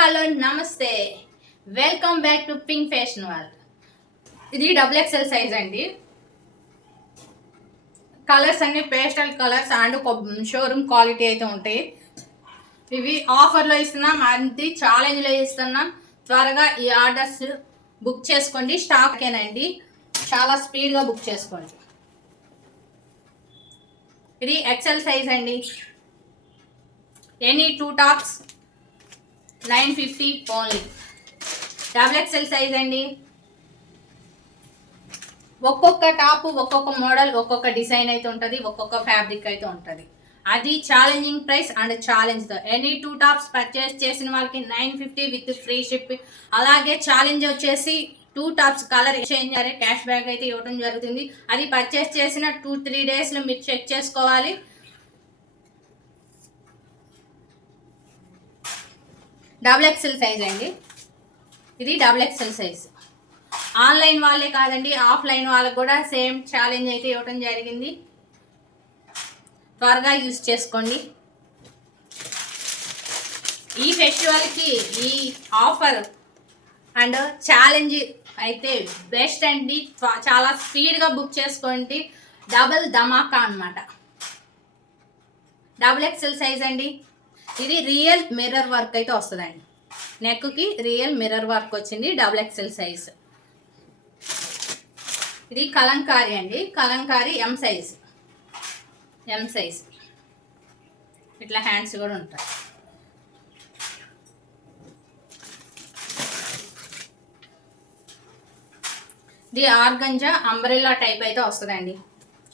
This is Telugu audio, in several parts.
హలో నమస్తే, welcome back to pink fashion world. ఇది XXL సైజ్ అండి. కలర్స్ అన్ని pastel colours and showroom quality అయితే ఉంటాయి. ఇవి ఆఫర్లో ఇస్తున్నాం, అది ఛాలెంజ్లో ఇస్తున్నాం. త్వరగా ఈ ఆర్డర్స్ బుక్ చేసుకోండి. స్టాకేనండి, చాలా స్పీడ్గా బుక్ చేసుకోండి. ఇది XL సైజ్ అండి. Any 2 tops 950 only. XXL size అండి. ఒక్కొక్క టాప్ ఒక్కొక్క మోడల్ ఒక్కొక్క డిజైన్ అయితే ఉంటుంది, ఒక్కొక్క ఫ్యాబ్రిక్ అయితే ఉంటుంది. అది ఛాలెంజింగ్ ప్రైస్ అండ్ ఛాలెంజ్తో ఎనీ 2 టాప్స్ పర్చేస్ చేసిన వాళ్ళకి 950 విత్ ఫ్రీ షిప్పింగ్. అలాగే ఛాలెంజ్ వచ్చేసి 2 టాప్స్ కలర్ చేంజ్ అయ్యే క్యాష్ బ్యాక్ అయితే ఇవ్వడం జరుగుతుంది. అది పర్చేస్ చేసిన 2-3 డేస్లో మీరు చెక్ చేసుకోవాలి. XXL సైజ్ అండి. ఇది XXL సైజ్. ఆన్లైన్ వాళ్ళే కాదండి, ఆఫ్లైన్ వాళ్ళకి కూడా సేమ్ ఛాలెంజ్ అయితే ఇవ్వడం జరిగింది. త్వరగా యూజ్ చేసుకోండి. ఈ ఫెస్టివల్కి ఈ ఆఫర్ అండ్ ఛాలెంజ్ అయితే బెస్ట్ అండి. చాలా స్పీడ్గా బుక్ చేసుకోండి. డబుల్ ధమాకా అనమాట. XXL సైజ్ అండి. ఇది రియల్ మిర్రర్ వర్క్ అయితే వస్తుందండి. నెక్కి రియల్ మిర్రర్ వర్క్ వచ్చింది. XXL size. ఇది కలంకారీ అండి. Kalamkari M size. ఇట్లా హ్యాండ్స్ కూడా ఉంటాయి. ఇది ఆర్గంజా అంబ్రెల్లా టైప్ అయితే వస్తుందండి.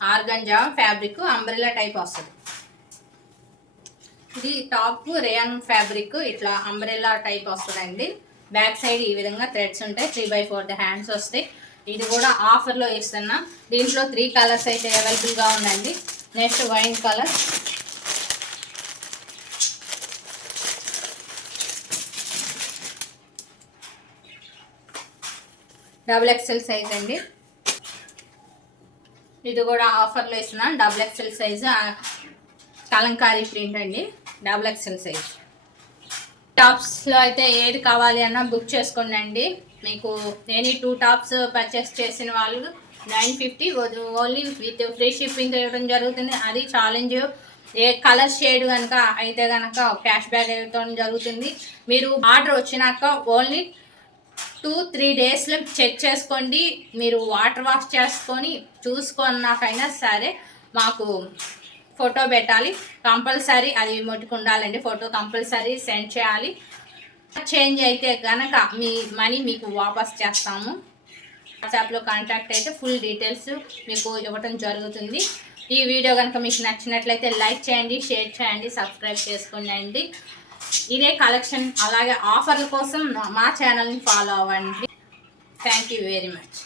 ఆర్గంజా ఫ్యాబ్రిక్ అంబ్రెల్లా టైప్ వస్తుంది. ఇది టాప్ రేయన్ ఫ్యాబ్రిక్, ఇట్లా అంబ్రెల్లా టైప్ వస్తుందండి. బ్యాక్ సైడ్ ఈ విధంగా థ్రెడ్స్ ఉంటాయి. 3/4 హ్యాండ్స్ వస్తాయి. ఇది కూడా ఆఫర్లో ఇస్తున్నా. దీంట్లో 3 కలర్స్ అయితే అవైలబుల్గా ఉందండి. Next wine colour, XXL size అండి. ఇది కూడా ఆఫర్లో ఇస్తున్నా. XXL సైజ్ కలంకారీ ప్రింట్ అండి. XXL size. టాప్స్లో అయితే ఏది కావాలి అన్నా బుక్ చేసుకోండి అండి. మీకు ఎనీ 2 టాప్స్ పర్చేస్ చేసిన వాళ్ళు 950 ఓన్లీ విత్ ఫ్రీ షిప్పింగ్ ఇవ్వడం జరుగుతుంది. అది ఛాలెంజ్. ఏ కలర్ షేడ్ కనుక అయితే కనుక క్యాష్ బ్యాక్ ఇవ్వడం జరుగుతుంది. మీరు ఆర్డర్ వచ్చినాక ఓన్లీ 2-3 డేస్లో చెక్ చేసుకోండి. మీరు వాటర్ వాష్ చేసుకొని చూసుకున్నాకైనా సరే మాకు ఫోటో పెట్టాలి కంపల్సరీ. అది మొట్టుకు ఉండాలండి. ఫోటో కంపల్సరీ సెండ్ చేయాలి. చేంజ్ అయితే కనుక మీ మనీ మీకు వాపస్ చేస్తాము. వాట్సాప్లో కాంటాక్ట్ అయితే ఫుల్ డీటెయిల్స్ మీకు ఇవ్వటం జరుగుతుంది. ఈ వీడియో కనుక మీకు నచ్చినట్లయితే లైక్ చేయండి, షేర్ చేయండి, సబ్స్క్రైబ్ చేసుకోండి. ఇదే కలెక్షన్ అలాగే ఆఫర్ల కోసం మా ఛానల్ని ఫాలో అవ్వండి. Thank you very much.